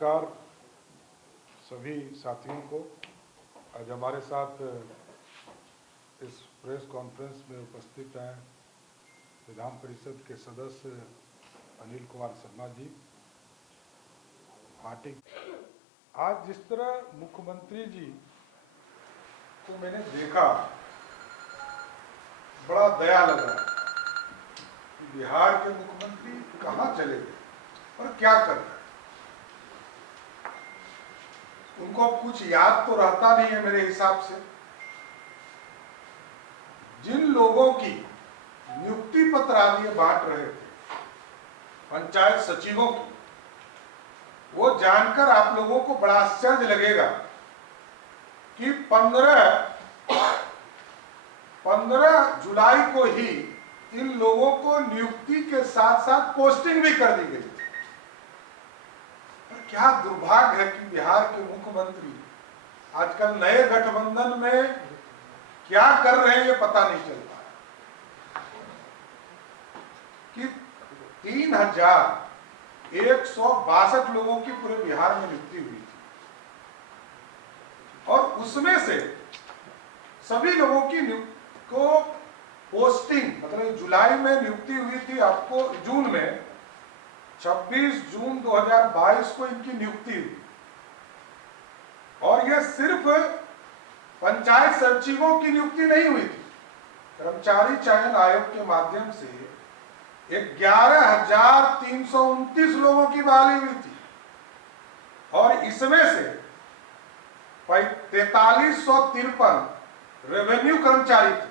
नमस्कार सभी साथियों को। आज हमारे साथ इस प्रेस कॉन्फ्रेंस में उपस्थित हैं विधान परिषद के सदस्य अनिल कुमार शर्मा जी। पार्टी आज जिस तरह मुख्यमंत्री जी को मैंने देखा, बड़ा दया लगा। बिहार के मुख्यमंत्री कहाँ चले गए और क्या कर रहे हैं, उनको कुछ याद तो रहता नहीं है मेरे हिसाब से। जिन लोगों की नियुक्ति पत्र आदि बांट रहे थे पंचायत सचिवों की, वो जानकर आप लोगों को बड़ा आश्चर्य लगेगा कि 15 जुलाई को ही इन लोगों को नियुक्ति के साथ साथ पोस्टिंग भी कर दी गई। पर क्या दुर्भाग्य है कि बिहार के मुख्यमंत्री आजकल नए गठबंधन में क्या कर रहे हैं ये पता नहीं चल पा रहा कि 3162 लोगों की पूरे बिहार में नियुक्ति हुई थी और उसमें से सभी लोगों की को पोस्टिंग, मतलब जुलाई में नियुक्ति हुई थी, आपको जून में 26 जून 2022 को इनकी नियुक्ति हुई। और यह सिर्फ पंचायत सचिवों की नियुक्ति नहीं हुई थी, कर्मचारी चयन आयोग के माध्यम से 11,329 लोगों की बहाली हुई थी और इसमें से 4353 रेवेन्यू कर्मचारी थे,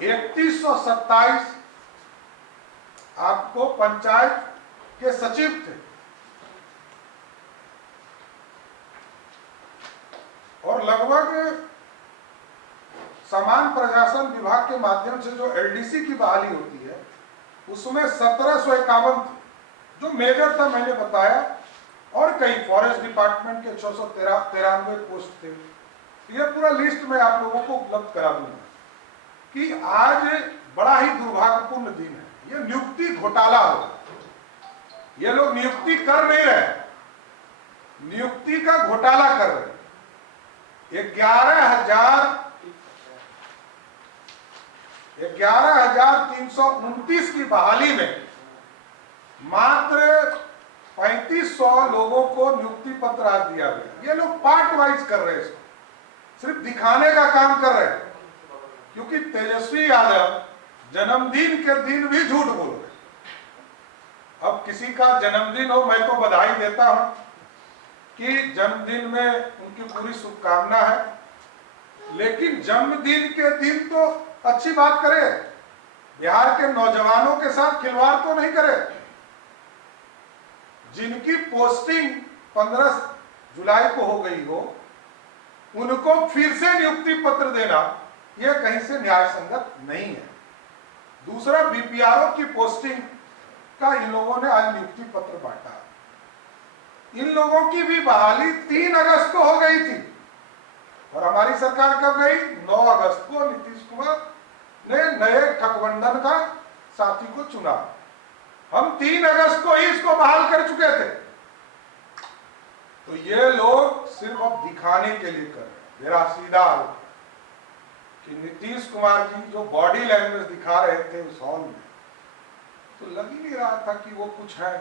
3127 आपको पंचायत के सचिव थे और लगभग समान प्रशासन विभाग के माध्यम से जो एलडीसी की बहाली होती है उसमें 1751 थे, जो मेजर था मैंने बताया, और कई फॉरेस्ट डिपार्टमेंट के 693 पोस्ट थे। ये पूरा लिस्ट मैं आप लोगों को उपलब्ध करा दूंगा कि आज बड़ा ही दुर्भाग्यपूर्ण दिन है। ये नियुक्ति घोटाला होगा। ये लोग नियुक्ति कर नहीं रहे, नियुक्ति का घोटाला कर रहे। 11,329 की बहाली में मात्र 3500 लोगों को नियुक्ति पत्र आज दिया गया। ये लोग पार्ट वाइज कर रहे हैं, इसको सिर्फ दिखाने का काम कर रहे हैं, क्योंकि तेजस्वी यादव जन्मदिन के दिन भी झूठ बोल रहे। अब किसी का जन्मदिन हो, मैं तो बधाई देता हूं कि जन्मदिन में उनकी पूरी शुभकामना है, लेकिन जन्मदिन के दिन तो अच्छी बात करे, बिहार के नौजवानों के साथ खिलवाड़ तो नहीं करे। जिनकी पोस्टिंग 15 जुलाई को हो गई हो, उनको फिर से नियुक्ति पत्र देना यह कहीं से न्याय संगत नहीं है। दूसरा, बीपीआरओ की पोस्टिंग का इन लोगों ने आज नियुक्ति पत्र बांटा। इन लोगों की भी बहाली 3 अगस्त को हो गई थी और हमारी सरकार कब गई? 9 अगस्त को नीतीश कुमार ने नए गठबंधन का साथी को चुना। हम 3 अगस्त को ही इसको बहाल कर चुके थे। तो ये लोग सिर्फ अब दिखाने के लिए कर रहे हैं। मेरा सीधा आरोप कि नीतीश कुमार जी जो बॉडी लैंग्वेज दिखा रहे थे उस हॉल में, तो लग ही नहीं रहा था कि वो कुछ है।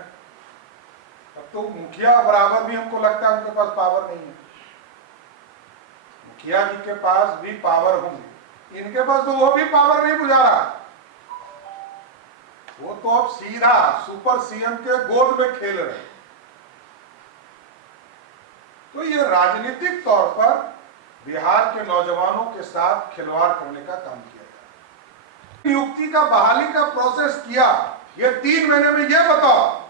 अब तो मुखिया बराबर भी हमको लगता है उनके पास पावर नहीं है। मुखिया जी के पास भी पावर होंगी, इनके पास तो वो भी पावर नहीं बुझा रहा। वो तो अब सीधा सुपर सीएम के गोद में खेल रहे। तो ये राजनीतिक तौर पर बिहार के नौजवानों के साथ खिलवाड़ करने का काम किया गया। नियुक्ति का बहाली का प्रोसेस किया, ये 3 महीने में ये बताओ।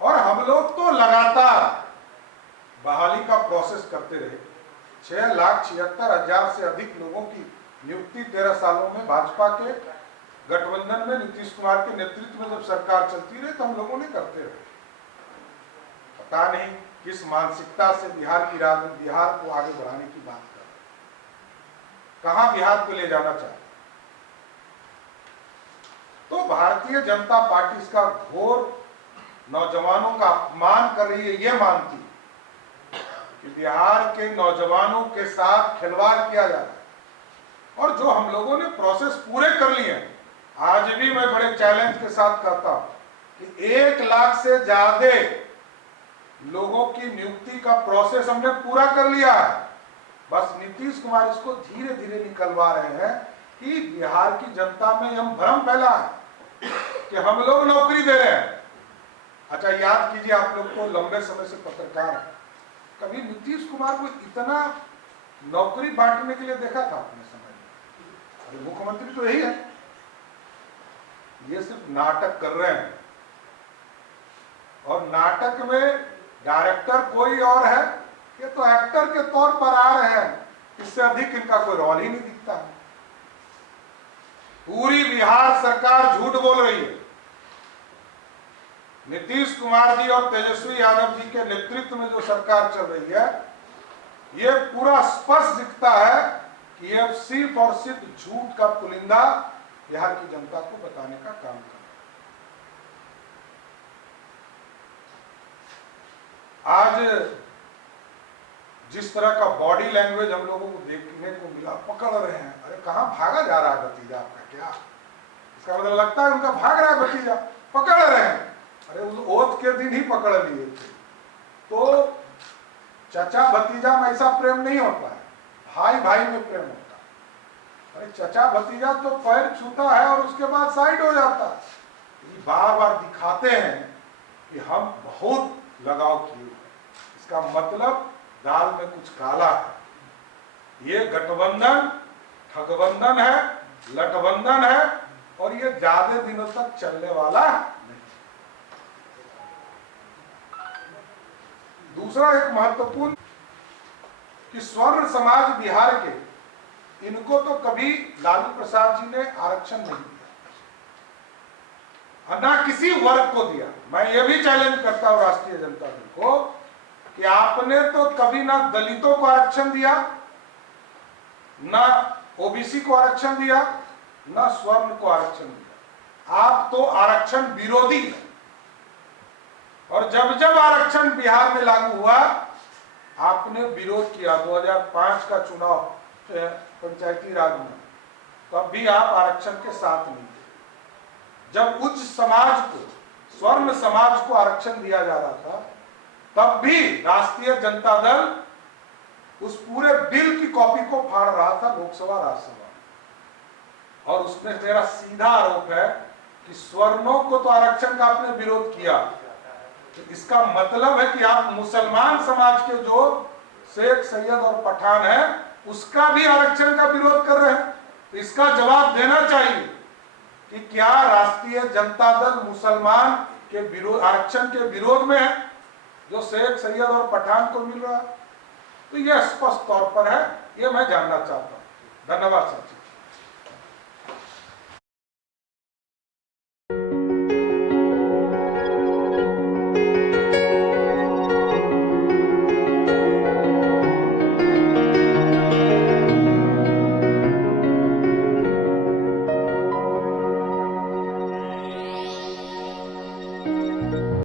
और हम लोग तो लगातार बहाली का प्रोसेस करते रहे। 6,76,000 से अधिक लोगों की नियुक्ति 13 सालों में भाजपा के गठबंधन में नीतीश कुमार के नेतृत्व में जब सरकार चलती रही तो हम लोगों ने करते रहे। पता नहीं किस मानसिकता से बिहार की राजनीति, बिहार को आगे बढ़ाने की बात कर रहे, कहां बिहार को ले जाना चाहते। तो भारतीय जनता पार्टी इसका घोर नौजवानों का अपमान कर रही है, ये मानती कि बिहार के नौजवानों के साथ खिलवाड़ किया जा रहा है। और जो हम लोगों ने प्रोसेस पूरे कर लिए हैं, आज भी मैं बड़े चैलेंज के साथ कहता हूं कि 1 लाख से ज्यादा लोगों की नियुक्ति का प्रोसेस हमने पूरा कर लिया है। बस नीतीश कुमार इसको धीरे धीरे निकलवा रहे हैं कि बिहार की जनता में हम भ्रम फैला है कि हम लोग नौकरी दे रहे हैं। अच्छा, याद कीजिए, आप लोग तो लंबे समय से पत्रकार हैं, कभी नीतीश कुमार को इतना नौकरी बांटने के लिए देखा था अपने समय में? अरे मुख्यमंत्री तो यही है, ये सिर्फ नाटक कर रहे हैं। और नाटक में डायरेक्टर कोई और है, ये तो एक्टर के तौर पर आ रहे हैं, इससे अधिक इनका कोई रोल ही नहीं दिखता है। पूरी बिहार सरकार झूठ बोल रही है। नीतीश कुमार जी और तेजस्वी यादव जी के नेतृत्व में जो सरकार चल रही है, ये पूरा स्पष्ट दिखता है कि ये सिर्फ और सिर्फ झूठ का पुलिंदा बिहार की जनता को बताने का काम कर रहा है। आज जिस तरह का बॉडी लैंग्वेज हम लोगों को देखने को मिला, पकड़ रहे हैं, अरे कहां भागा जा रहा है भतीजा आपका? क्या इसका मतलब लगता है उनका भाग रहा है भतीजा, पकड़ रहे हैं। अरे उस ओथ के दिन ही पकड़ लिए थे। तो चचा भतीजा में ऐसा प्रेम नहीं होता है, भाई भाई में प्रेम होता है। अरे चचा भतीजा तो पैर छूता है और उसके बाद साइड हो जाता है। ये बार बार दिखाते हैं कि हम बहुत लगाव किए हैं। इसका मतलब दाल में कुछ काला है। ये गठबंधन ठगबंधन है, लटबंधन है, और ये ज्यादा दिनों तक चलने वाला नहीं। दूसरा एक महत्वपूर्ण कि स्वर्ण समाज बिहार के, इनको तो कभी लालू प्रसाद जी ने आरक्षण नहीं दिया, ना किसी वर्ग को दिया। मैं ये भी चैलेंज करता हूं राष्ट्रीय जनता दल को कि आपने तो कभी ना दलितों को आरक्षण दिया, ना ओबीसी को आरक्षण दिया, ना स्वर्ण को आरक्षण दिया। आप तो आरक्षण विरोधी हैं। और जब जब आरक्षण बिहार में लागू हुआ, आपने विरोध किया। 2005 का चुनाव पंचायती राज में, तब भी आप आरक्षण के साथ नहीं थे। जब उच्च समाज को, स्वर्ण समाज को आरक्षण दिया जा रहा था, तब भी राष्ट्रीय जनता दल उस पूरे बिल की कॉपी को फाड़ रहा था लोकसभा राज्यसभा। और उसमें मेरा सीधा आरोप है कि स्वर्णों को तो आरक्षण का आपने विरोध किया, तो इसका मतलब है कि आप मुसलमान समाज के जो शेख, सैयद और पठान है, उसका भी आरक्षण का विरोध कर रहे हैं। तो इसका जवाब देना चाहिए कि क्या राष्ट्रीय जनता दल मुसलमान के विरोध, आरक्षण के विरोध में है जो शेख, सैयद और पठान को मिल रहा है? तो यह स्पष्ट तौर पर है, यह मैं जानना चाहता हूं। धन्यवाद सर।